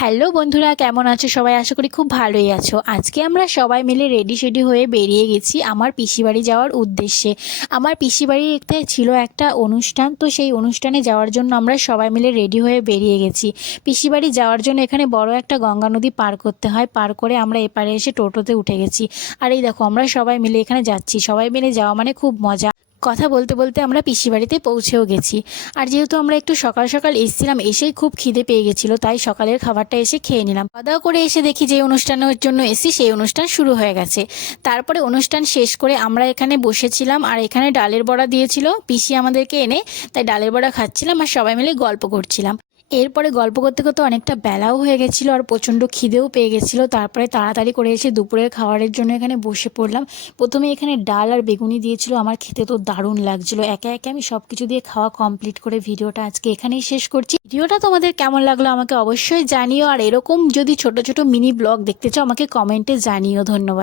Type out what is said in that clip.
Hello বন্ধুরা, কেমন আছো সবাই? আশা করি খুব ভালোই আছো। আজকে আমরা সবাই মিলে রেডি সেডি হয়ে বেরিয়ে গেছি আমার পিসিবাড়ি যাওয়ার উদ্দেশ্যে। আমার পিসিবাড়িতে ছিল একটা অনুষ্ঠান, তো সেই অনুষ্ঠানে যাওয়ার জন্য আমরা সবাই মিলে রেডি হয়ে বেরিয়ে গেছি। পিসিবাড়ি যাওয়ার জন্য এখানে বড় একটা গঙ্গা নদী পার করতে হয়, পার করে আমরা এপারে এসে টোটোতে উঠে গেছি। আর এই দেখো, আমরা সবাই মিলে এখানে যাচ্ছি। সবাই মিলে যাওয়া মানে খুব মজা। কথা বলতে বলতে আমরা পিসি বাড়িতে পৌঁছেও গেছি। আর যেহেতু আমরা একটু সকাল সকাল এসেছিলাম, এসেই খুব খিদে পেয়ে গেছিল, তাই সকালের খাবারটা এসে খেয়ে নিলাম। খাওয়া করে এসে দেখি যে অনুষ্ঠানের জন্য এসি সেই অনুষ্ঠান শুরু হয়ে গেছে। তারপরে অনুষ্ঠান শেষ করে আমরা এখানে বসেছিলাম, আর এখানে ডালের বড়া দিয়েছিল। পিসি আমাদেরকে এনে তাই ডালের বড়া খাচ্ছিলাম আর সবাই মিলে গল্প করছিলাম। এরপরে গল্প করতে করতে অনেকটা বেলাও হয়ে গেছিল আর প্রচণ্ড খিদেও পেয়ে গেছিল। তারপরে তাড়াতাড়ি করে এসে দুপুরের খাবারের জন্য এখানে বসে পড়লাম। প্রথমে এখানে ডাল আর বেগুনি দিয়েছিল। আমার খেতে তো দারুণ লাগছিল। একে একে আমি সব কিছু দিয়ে খাওয়া কমপ্লিট করে ভিডিওটা আজকে এখানেই শেষ করছি। ভিডিওটা তোমাদের কেমন লাগল আমাকে অবশ্যই জানিও। আর এরকম যদি ছোট ছোট মিনি ব্লগ দেখতে চাও, আমাকে কমেন্টে জানিও। ধন্যবাদ।